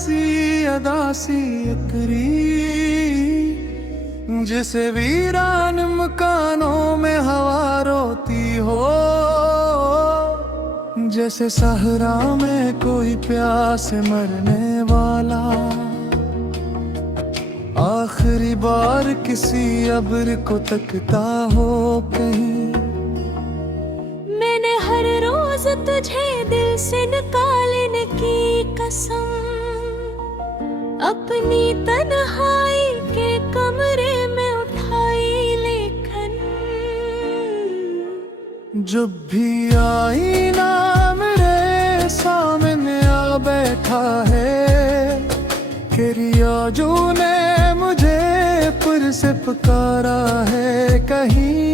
सी अदासी अकरी, जैसे वीरान मकानों में हवा रोती हो, जैसे सहरा में कोई प्यास मरने वाला आखिरी बार किसी अब्र को तकता हो कहीं। मैंने हर रोज तुझे दिल से निकालने की कसम, अपनी तन्हाई के कमरे में उठाई लेकिन जब भी आईना मेरे सामने आ बैठा है, रियाजू ने मुझे पुर से पुकारा है कहीं।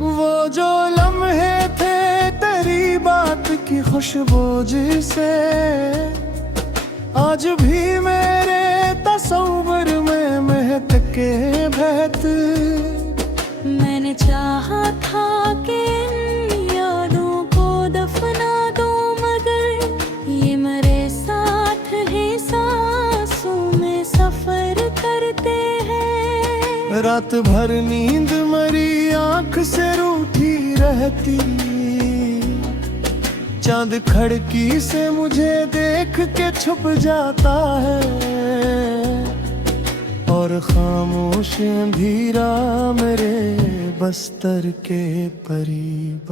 वो जो लम्हे थे तेरी बात की खुशबू जिसे आज भी मेरे तस्वीर में महके बहत। मैंने चाहा था कि इन यादों को दफना दूं, मगर ये मेरे साथ ही सांसों में सफर करते हैं। रात भर नींद मरी आंख से रूठी रहती, चांद खिड़की से मुझे देख के छुप जाता है, और खामोश अंधेरा मेरे बस्तर के करीब।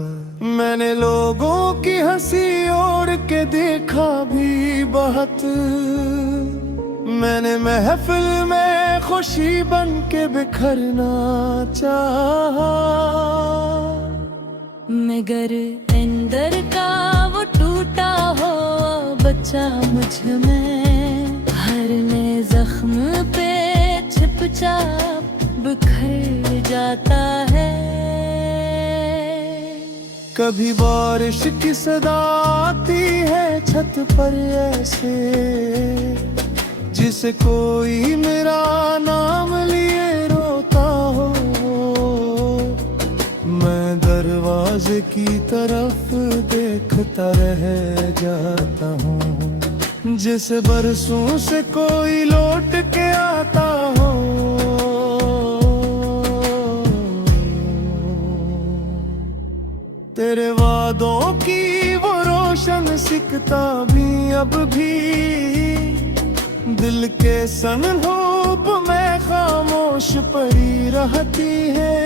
मैंने लोगों की हंसी ओढ़ के देखा भी बहुत, मैंने महफिल में खुशी बन के बिखरना चाहा, मगर अंदर का वो टूटा हो बच्चा मुझ में, हर नए जख्म पे चुपचाप बिखर जाता है। कभी बारिश की सदा आती है छत पर ऐसे, जिसे कोई मेरा नाम लिए रोता हो। मैं दरवाजे की तरफ देखता रह जाता हूँ, जिसे बरसों से कोई लौट के आता हो। तेरे वादों की वो रोशन सिकता भी अब भी, दिल के सनहोब में खामोश पड़ी रहती है।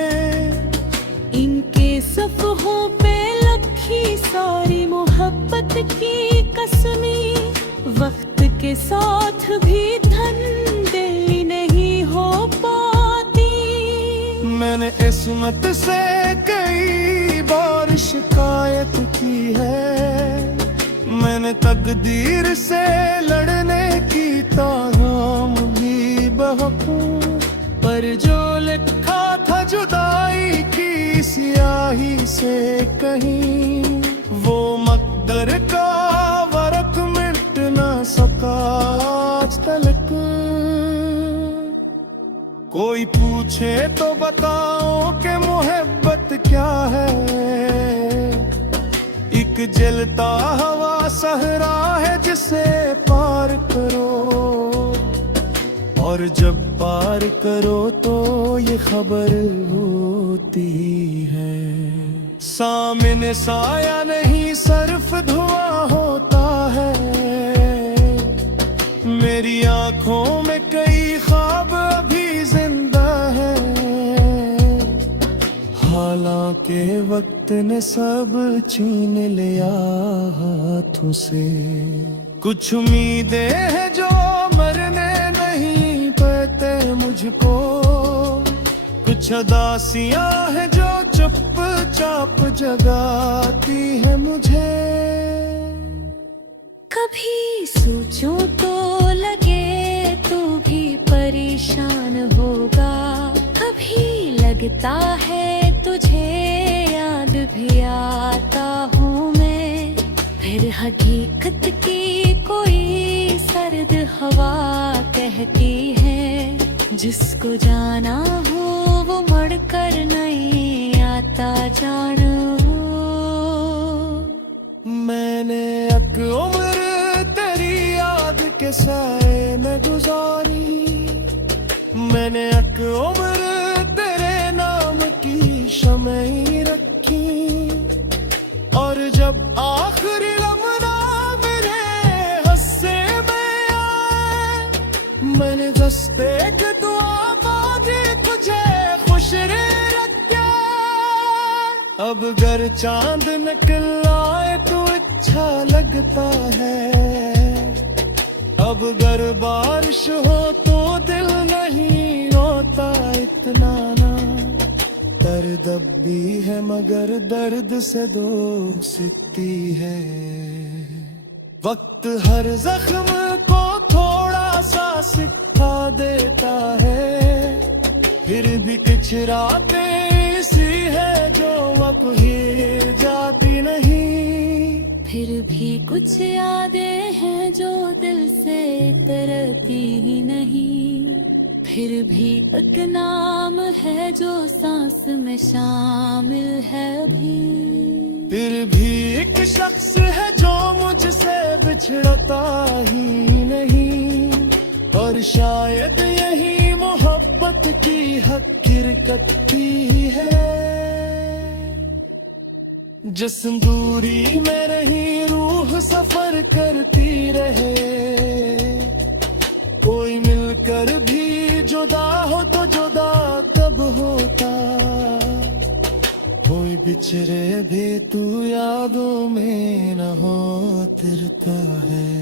इनके सफ़हों पे लखी सारी मोहब्बत की कसमें, वक्त के साथ भी धंधली नहीं हो पाती। मैंने इस्मत से कई बार शिकायत की है, मैंने तकदीर से लड़ने की ताम भी बहकू, पर जो लिखा था जुदाई की स्याही से कहीं, वो मकदर का वरक मिट ना सका आज तलक। कोई पूछे तो बताओ कि मोहब्बत क्या है, एक जलता हवा सहरा है जिसे पार करो, और जब पार करो तो ये खबर होती है, सामने साया नहीं सिर्फ धुआं होता है। मेरी आंखों में कई ख्वाब अभी जिंदा है, हालांकि वक्त ने सब छीन लिया हाथों से। कुछ उम्मीदें हैं जो मरने नहीं पाते मुझको, कुछ उदासियां हैं जो चुपचाप जगाती है मुझे। कभी सोचूं तो लगे तू भी परेशान होगा, कभी लगता है तुझे याद भी आता हूँ मैं, फिर हकीकत की कोई सर्द हवा कहती है, जिसको जाना हो वो मुड़कर नहीं आता जानो। मैंने एक उम्र तेरी याद के साए में गुजारी, मैंने एक उम्र तेरे नाम की शमई रखी, और जब आखिरी लम्हा मेरे हस्से में आए, मैंने दस्ते के दुआ मांगी तुझे खुश रखे। अब घर चांद निकल आए तो अच्छा लगता है, अब घर बारिश हो तो दिल नहीं रोता इतना ना। दर्द अब भी है मगर दर्द से दोस्ती है, वक्त हर जख्म को थोड़ा सा सिखा देता है, फिर भी कुछ रातें ऐसी है जो अब ही जाती नहीं। फिर भी कुछ यादें हैं जो दिल से तरती ही नहीं, फिर भी एक नाम है जो सांस में शामिल है अभी। फिर भी एक शख्स है जो मुझसे बिछड़ता ही नहीं, और शायद यही मोहब्बत की हकीकत भी है। जिस्म दूरी में रही रूह सफर करती रहे, कोई मिलकर भी जुदा हो तो जुदा कब होता, कोई बिछड़े भी तू यादों में न हो तिरता है।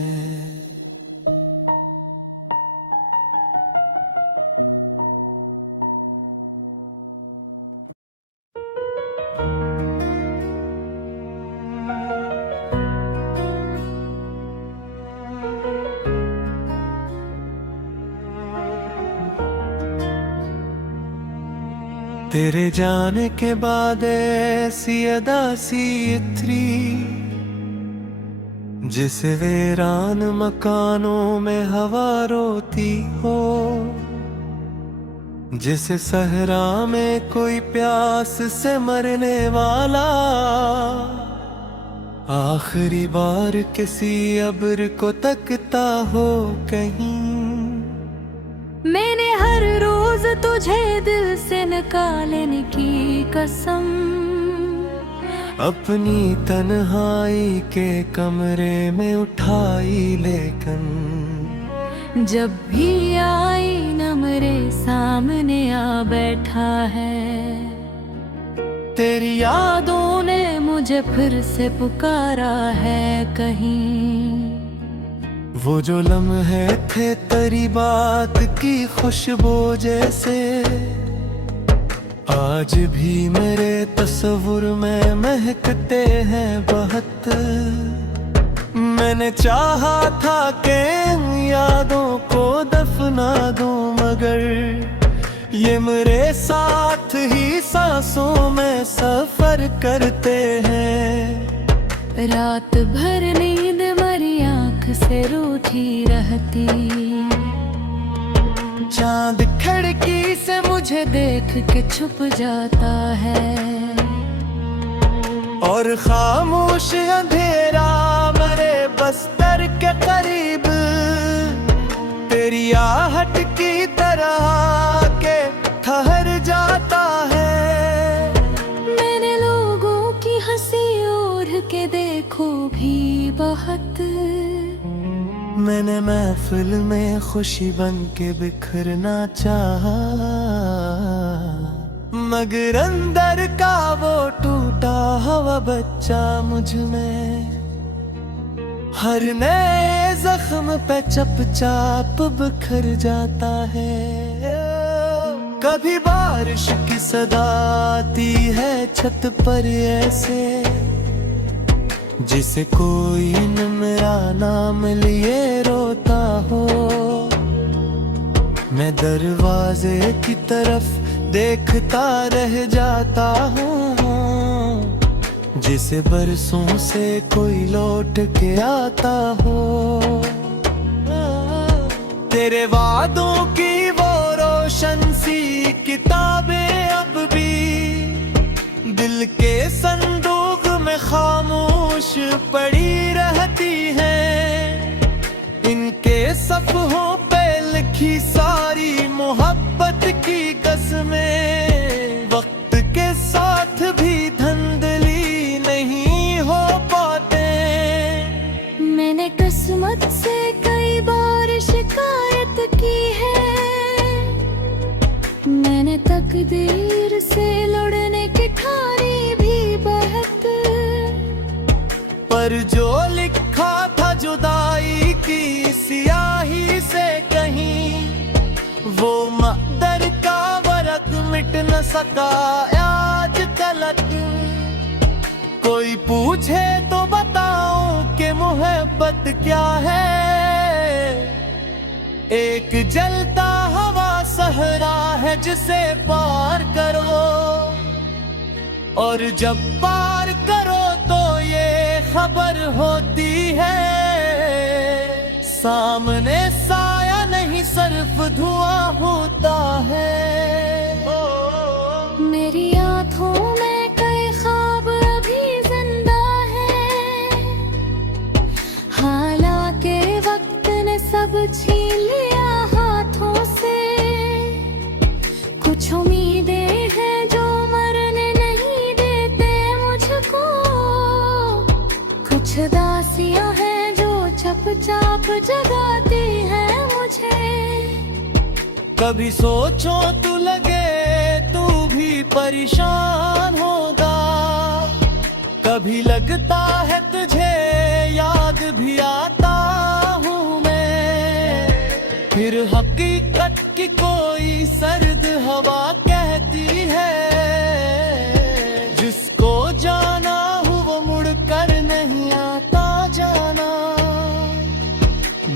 तेरे जाने के बाद ऐसी अदा सी इतरी, जिसे वीरान मकानों में हवा रोती हो, जिसे सहरा में कोई प्यास से मरने वाला आखिरी बार किसी अब्र को तकता हो कहीं। मैंने हर रोज तुझे दिल से निकालने की कसम, अपनी तन्हाई के कमरे में उठाई लेकिन जब भी आई न मेरे सामने आ बैठा है। तेरी यादों ने मुझे फिर से पुकारा है कहीं। वो जो लम्हे थे तेरी बात की खुशबू जैसे, आज भी मेरे तस्वुर में महकते हैं बहुत। मैंने चाहा था कि इन यादों को दफना दूं, मगर ये मेरे साथ ही सांसों में सफर करते हैं। रात भर नींद मरी आँख से रूठी रहती, चांद खिड़की से मुझे देख के छुप जाता है, और खामोश अंधेरा मेरे बस्तर के करीब तेरी आहट की तरह के ठहर जाता है। मैंने लोगों की हंसी ओढ़ के देखो भी बहुत, मैंने महफिल में खुशी बन के बिखरना चाहा, मगर अंदर का वो टूटा हुआ बच्चा मुझ में हर नए जख्म पे चपचाप बिखर जाता है। कभी बारिश की सदा आती है छत पर ऐसे, जिसे कोई न मेरा नाम लिए रोता हो। मैं दरवाजे की तरफ देखता रह जाता हूँ, जिसे बरसों से कोई लौट के आता हो। तेरे वादों की वो रोशन सी किताबें अब भी दिल के संदूक में खामोश पड़ी रहती हैं। इनके सफ़हों पे लिखी सारी मोहब्बत की कसमें वक्त के साथ भी धंधली नहीं हो पाते। मैंने किस्मत से कई बार शिकायत की है, मैंने तकदीर से लड़ने की ठानी भी बहुत, पर जो लिखा था जुदाई की स्याही से कहीं, वो मक़दर का वरक़ मिट न सका आज तलक। कोई पूछे तो बताऊं कि मोहब्बत क्या है? एक जलता हवा सहरा है जिसे पार करो, और जब पार करो तो ये खबर होती है, सामने साया नहीं सिर्फ धुआं होता है। मेरी आँखों में कई ख्वाब अभी जिंदा है, हालांकि वक्त ने सब छीन लिया हाथों से। कुछ उम्मीदें हैं जो मरने नहीं देते मुझको, कुछ दासियां हैं जो चुपचाप जगाती हैं मुझे। कभी सोचो तू लगे तू भी परेशान होगा, कभी लगता है तुझे याद भी आता हूँ मैं। फिर हकीकत की कोई सर्द हवा कहती है, जिसको जाना हूँ वो मुड़ कर नहीं आता जाना।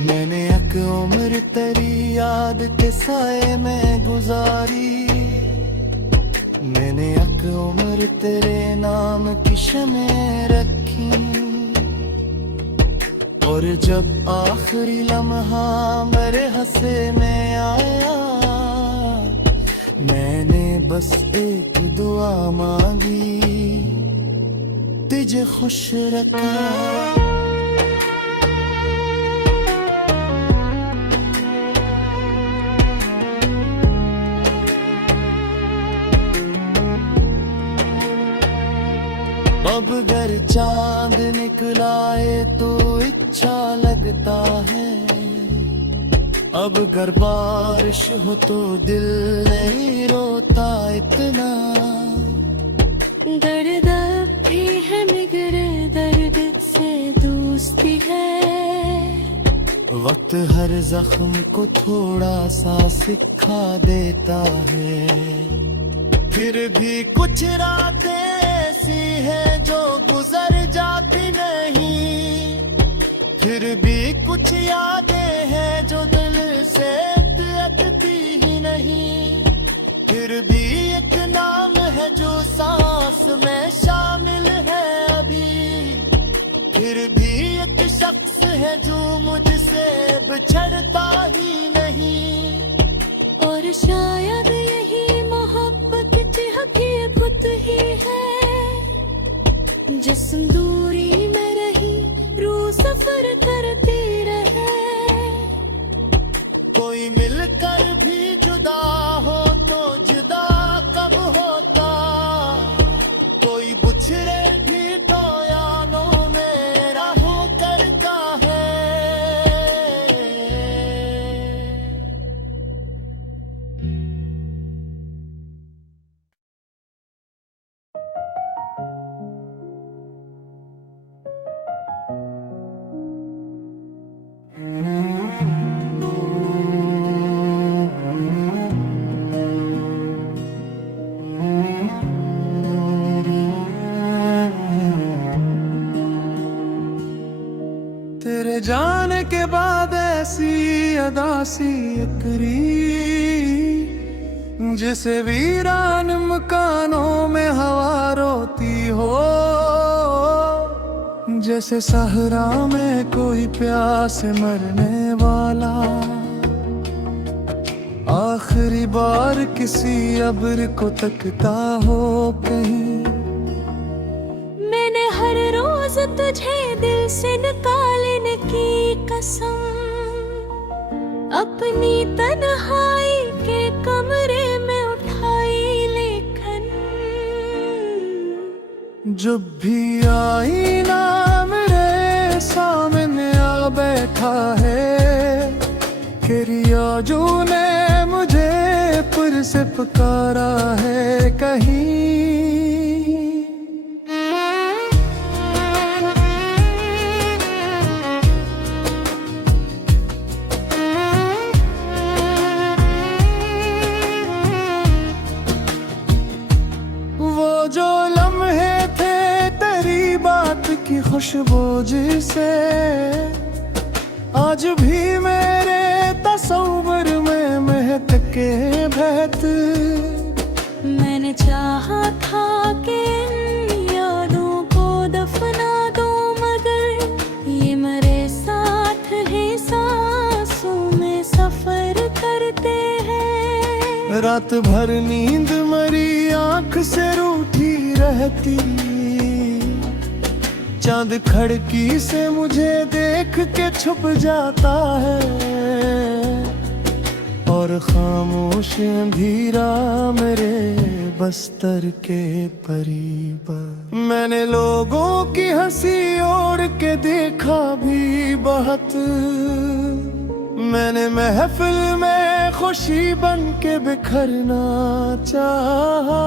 मैंने एक उम्र तेरी याद के साए में गुजारी, मैंने एक उम्र तेरे नाम की शमें रखी, और जब आखिरी लम्हा मेरे हंसे में आया, मैंने बस एक दुआ मांगी, तुझे खुश रखा। अब घर चांद निकलाए तो अच्छा लगता है, अब घर बारिश हो तो दिल नहीं रोता इतना। दर्द भी है मगर दर्द से दोस्ती है, वक्त हर जख्म को थोड़ा सा सिखा देता है। फिर भी कुछ रातें ऐसी है जो गुजर जाती नहीं, फिर भी कुछ यादें हैं जो दिल से हटती ही नहीं। फिर भी एक नाम है जो सांस में शामिल है अभी, फिर भी एक शख्स है जो मुझसे बिछड़ता ही नहीं। और शायद यही मोहब्बत की हकीकत ही है, जिस दूरी में रही रूह सफर करती रहे। कोई मिलकर भी जुदा हो तो जुदा कब होता, कोई बुछड़े भी तो यानों में राहों करता है। तेरे जाने के बाद ऐसी अदा सी उतरी, जैसे वीरान मकानों में हवा रोती हो। जैसे सहरा में कोई प्यास मरने वाला, आखिरी बार किसी अब्र को तकता हो कहीं। मैंने हर रोज तुझे दिल से निकालने की कसम, अपनी तन्हाई के कमरे में उठाई लेकिन जब भी आईना मेरे सामने आ बैठा है, कि रियाजू ने मुझे फिर से पुकारा है कहीं। वो जो लम्हे थे तेरी बात की खुशबू जिसे आज भी मेरे तस्वीर में महक के बहत। मैंने चाहा था कि इन यादों को दफना दूं, मगर ये मेरे साथ ही सांसों में सफर करते हैं। रात भर नींद मरी आंख से रूठी रहती, चांद खिड़की से मुझे देख के छुप जाता है, और खामोश अंधेरा मेरे बस्तर के करीब। मैंने लोगों की हंसी ओढ़ के देखा भी बहुत, मैंने महफिल में खुशी बन के बिखरना चाहा,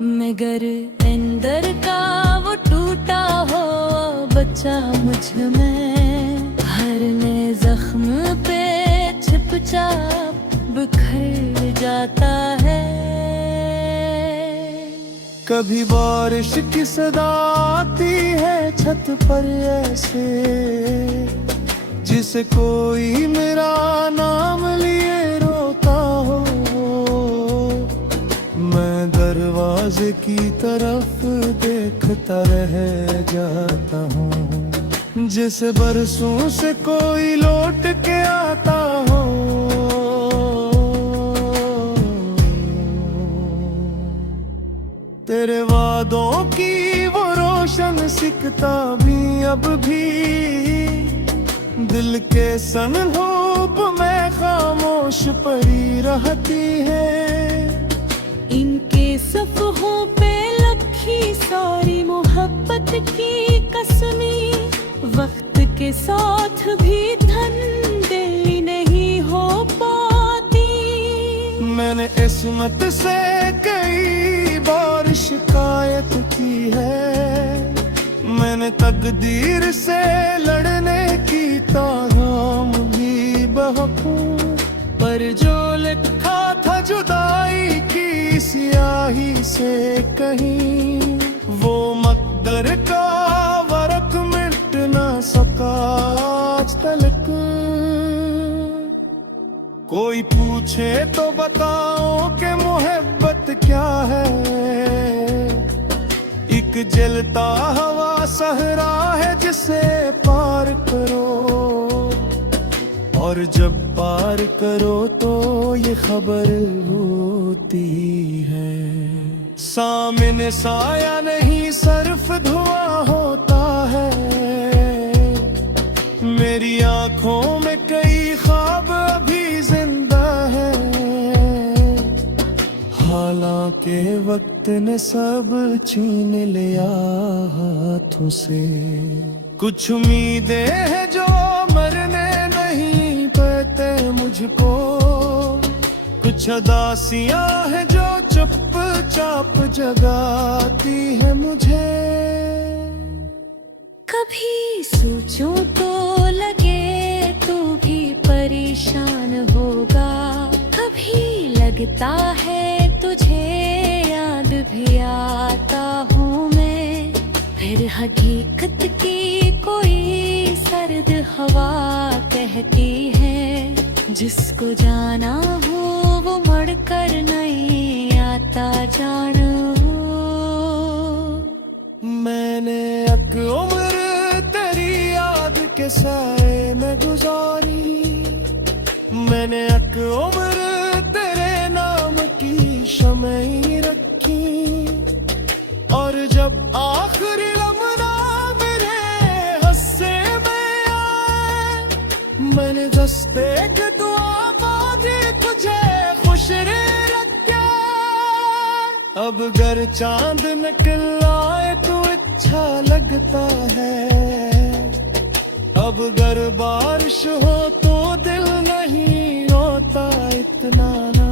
मगर अंदर का वो टूटा हो बच्चा मुझ में, हर नए जख्म पे चुपचाप बिखर जाता है। कभी बारिश की सदा आती है छत पर ऐसे, जिसे कोई मेरा नाम लिए रोता हो। मैं दरवाजे की तरफ देखता रह जाता हूँ, जैसे बरसों से कोई लौट के आता हो। तेरे वादों की वो रोशन सिकता भी अब भी, दिल के सनहोब में खामोश पड़ी रहती है। इनके सफ़हों पे लखी सारी मोहब्बत की कसमें, वक्त के साथ भी धंधली नहीं हो पाती। मैंने इस्मत से कई बार शिकायत की है, मैंने तकदीर से लड़ने की तानाम भी बहकूं, पर जो लिखा था जुदाई की स्याही से कहीं, वो मकदर का वरक मिट ना सका आज तलक। कोई पूछे तो बताओ कि मोहब्बत क्या है, एक जलता हवा सहरा है जिसे पार करो, और जब पार करो तो ये खबर होती है, सामने साया नहीं सिर्फ धुआं होता है। मेरी आंखों में कई ख्वाब अभी जिंदा है, हालांकि वक्त ने सब छीन लिया हाथों से। कुछ उम्मीदें हैं जो मरने नहीं पाते मुझको, कुछ उदासियां हैं जो चुपचाप जगाती है मुझे। कभी सोचूं तो लगे तू भी परेशान होगा, कभी लगता है तुझे याद भी आता हूँ मैं, फिर हकीकत की कोई सर्द हवा कहती है, जिसको जाना हो वो मुड़कर नहीं आता जानो। मैंने अब घर चांद निकल आए तो अच्छा लगता है, अब घर बारिश हो तो दिल नहीं होता इतना ना।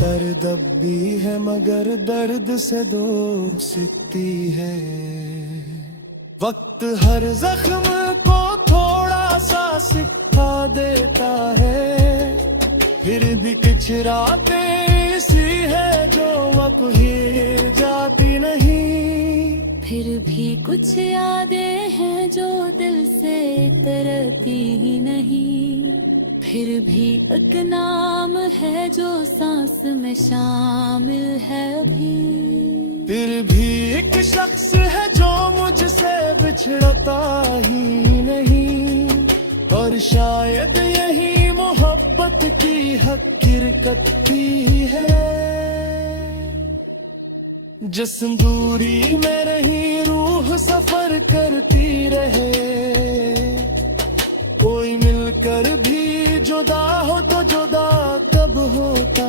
दर्द अब भी है मगर दर्द से दोस्ती है। वक्त हर जख्म को थोड़ा सा सिखा देता है, फिर भी कुछ रातें सी है जो अब ही जाती नहीं। फिर भी कुछ यादें हैं जो दिल से तरती ही नहीं। फिर भी एक नाम है जो सांस में शामिल है अभी। फिर भी एक शख्स है जो मुझसे बिछड़ता ही नहीं, और शायद यही मोहब्बत की हकीकत भी है। जिस दूरी में रही रूह सफर करती रहे, कोई मिलकर भी जुदा हो तो जुदा कब होता।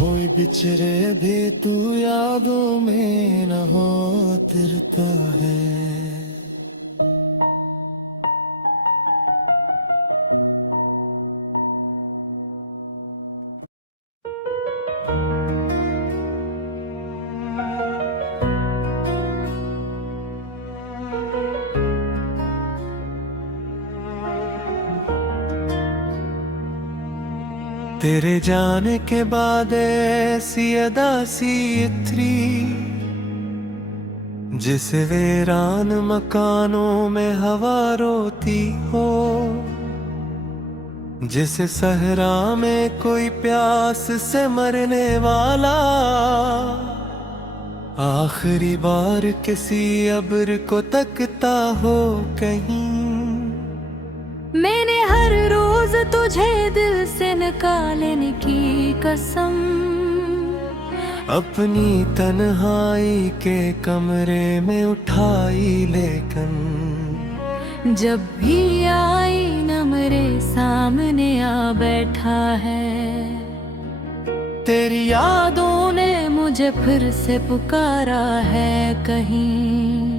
कोई बिछड़े भी तू यादों में न हो तिरता है। तेरे जाने के बाद ऐसी अदा सी इतरी, जिसे वीरान मकानों में हवा रोती हो, जिसे सहरा में कोई प्यास से मरने वाला आखिरी बार किसी अब्र को तकता हो कहीं। मैंने हर रोज तुझे दिल से निकालने की कसम, अपनी तन्हाई के कमरे में उठाई लेकिन जब भी आई न मेरे सामने आ बैठा है। तेरी यादों ने मुझे फिर से पुकारा है कहीं।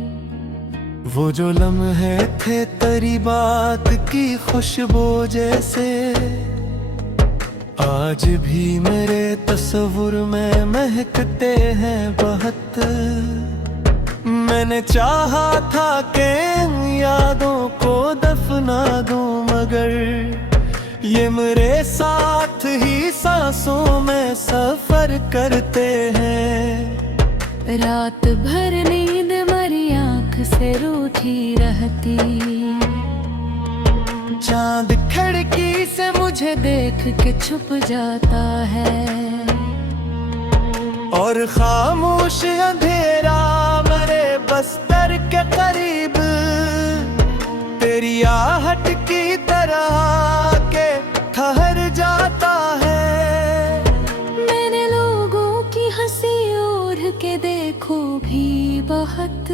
वो जो लम्हे थे तेरी बात की खुशबू जैसे, आज भी मेरे तस्वुर में महकते हैं बहुत। मैंने चाहा था कि यादों को दफना दूं, मगर ये मेरे साथ ही सांसों में सफर करते हैं। रात भर नींद मरी आँख से रूठी रहती, चांद खिड़की से मुझे देख के छुप जाता है, और खामोश अंधेरा मेरे बस्तर के करीब तेरी आहट की तरह के ठहर जाता है। मैंने लोगों की हंसी ओढ़ के देखो भी बहुत,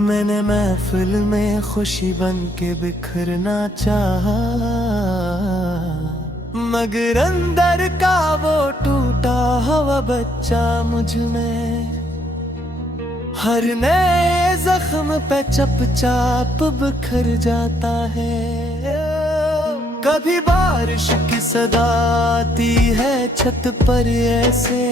मैंने महफिल में खुशी बन के बिखरना चाहा, मगर अंदर का वो टूटा हुआ बच्चा मुझ में हर नए जख्म पे चपचाप बिखर जाता है। कभी बारिश की सदा आती है छत पर ऐसे,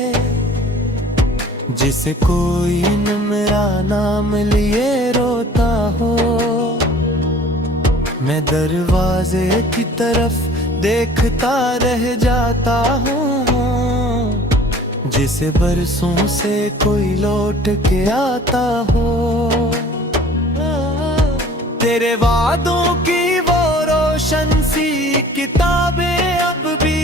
जिसे कोई न मेरा नाम लिए रोता हो। मैं दरवाजे की तरफ देखता रह जाता हूँ, जिसे बरसों से कोई लौट के आता हो। तेरे वादों की वो रोशन सी किताबें अब भी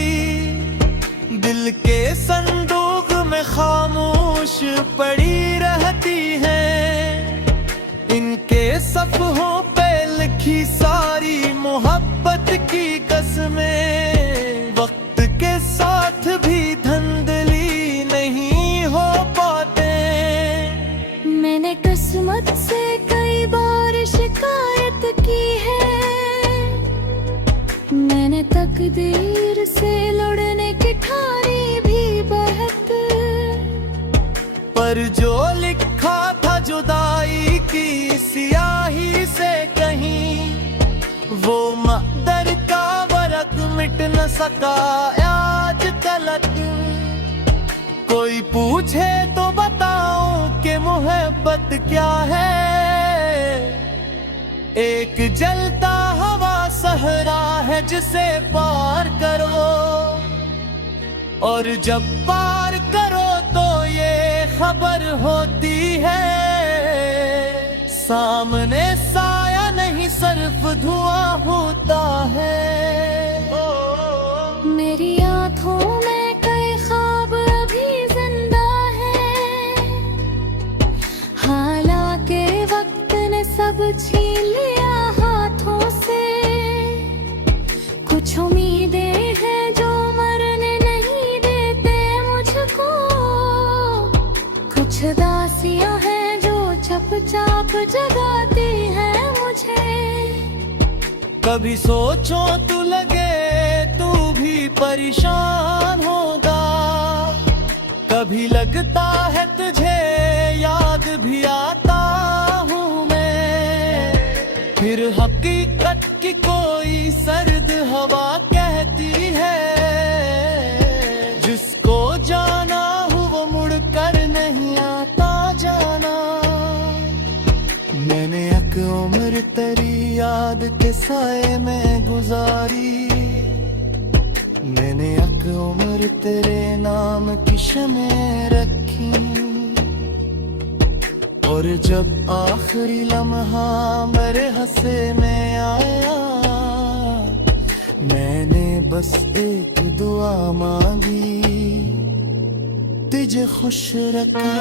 दिल के संदूक में खामोश पड़ी रहती हैं। इनके सफ़हों पे लिखी सारी मोहब्बत की कसमें वक्त के साथ भी धंधली नहीं हो पाते। मैंने किस्मत से कई बार शिकायत की है, मैंने तकदीर से लड़ने की ठानी भी पर जो लिखा था जुदाई की स्याही से कहीं, वो मकदर का वरक मिट न सका आज तलक। कोई पूछे तो बताऊं कि मोहब्बत क्या है, एक जलता हवा सहरा है जिसे पार करो, और जब पार करो तो ये खबर होती है, सामने साया नहीं सिर्फ धुआं होता है। मेरी आँखों में कई ख्वाब अभी जिंदा है, हालांकि वक्त ने सब छीन लिया हाथों से। कुछ उम्मीदें हैं जो मरने नहीं देते मुझको, कुछ दासियां हैं जो चुपचाप जगाती हैं मुझे। कभी सोचो तू लगे तू भी परेशान होगा, कभी लगता है तुझे याद भी आता हूँ मैं। फिर हकीकत की कोई सर्द हवा कहती है, जिसको जाना हूँ वो मुड़ कर नहीं आता जाना। मैंने एक उम्र तेरी याद के साए में गुजारी, मैंने एक उम्र तेरे नाम की शमें रखी, और जब आखिरी लम्हा मेरे हंसे में आया, मैंने बस एक दुआ मांगी, तुझे खुश रखा।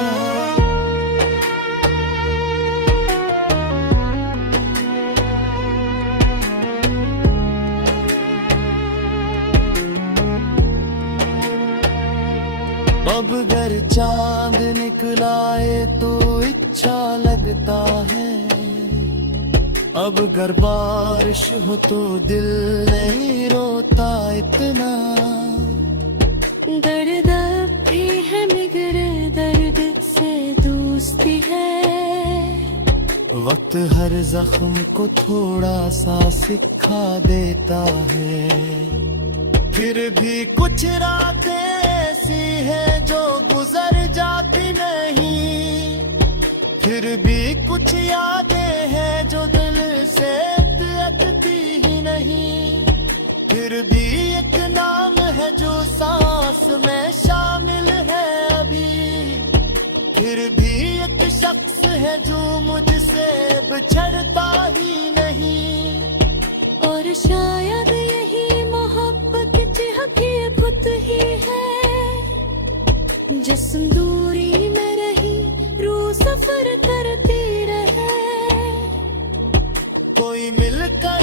अब घर चांद निकलाए तो अच्छा लगता है, अब घर बारिश हो तो दिल नहीं रोता इतना। दर्द भी है मगर दर्द से दोस्ती है, वक्त हर जख्म को थोड़ा सा सिखा देता है। फिर भी कुछ रातें ऐसी है जो गुजर जाती नहीं, फिर भी कुछ यादें हैं जो दिल से हटती ही नहीं। फिर भी एक नाम है जो सांस में शामिल है अभी, फिर भी एक शख्स है जो मुझसे बिछड़ता ही नहीं। और शायद यही मोहब्बत भी खुद ही है, जिस्म दूरी में रही रूह सफर करती रहे। कोई मिलकर